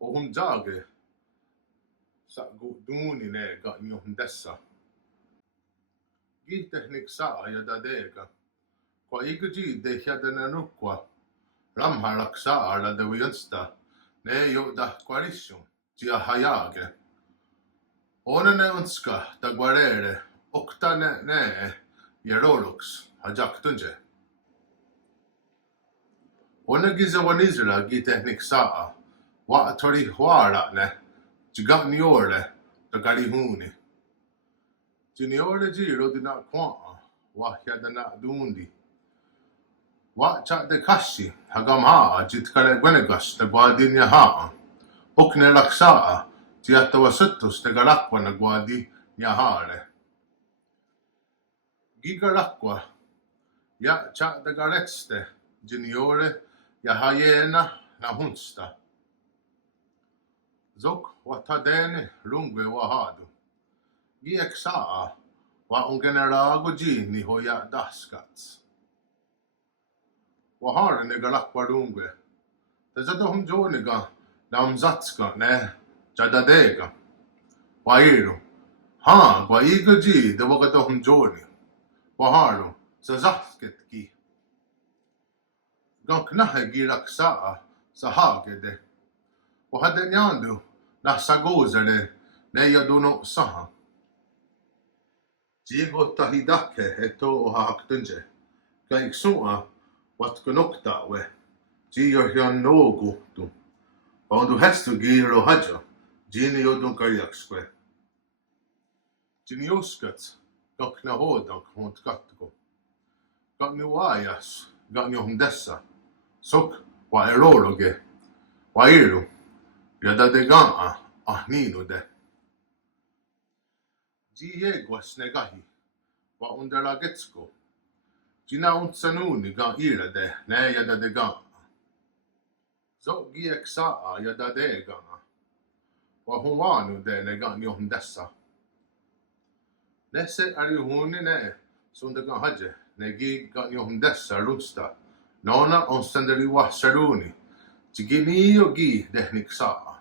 Ohontsá Sha'kontón ne Kanyen'kehá. Kenhteke yatate'kénha. Kwa ikuji de Haudenosaunee ramharaksa la de Ohontsá ne yatate'kénha shahyateriyóhsi. Ohontsá taguarere oktane ne yeroloks hajaktunje. Onagiza wanizra Kenhteke wathró ne jigapniore tagarihuni. Juniore jiro dina kwa wahyatanaduni. Wachadekashi hagamha jitkare gwenegas tagwadi nyaha. Okne laksaa tiatawasutus tagalakwa nagwadi nyahare. Gigalakwa ya chadagaretse juniore yahayena na hunsta. Zok watadene lungwe wahadu. Gieksaa wa ungenerago jini hoya daskats. Wahare negalakwa lungwe. Tazadohum joniga namzatska ne jadadega. Wairu. Ha gwa igaji de wagadohum joni. Waharu sazasket ki. Ganknahe giraksaa sahagede. Wahadenyandu nasagozere ne yaduno saha. Jigo tahidake eto ohahaktunje. Kaiksua watkunokta we. Jiyahyannogu tu. Pandu hestu giro haja. Jini yodun karjakskwe. Jinioskat gaknahodak hontkatko. Gakniwayas gaknyohmdessa. Sok wa erologe. Wairu yatate'kénha ahninude. Jiyegwas negahi wa underlagetsko. Jinaontsanuuni ga irade ne yatate'kénha. Zok gieksaa yatate'kénha. Wa huwanude ne gaknyohmdessa. Nese arihuni ne sundaganhaje ne gi gaknyohmdessa runsta. Nona onsahatirihwakwatá. Jiginiyo gi Kenhteke.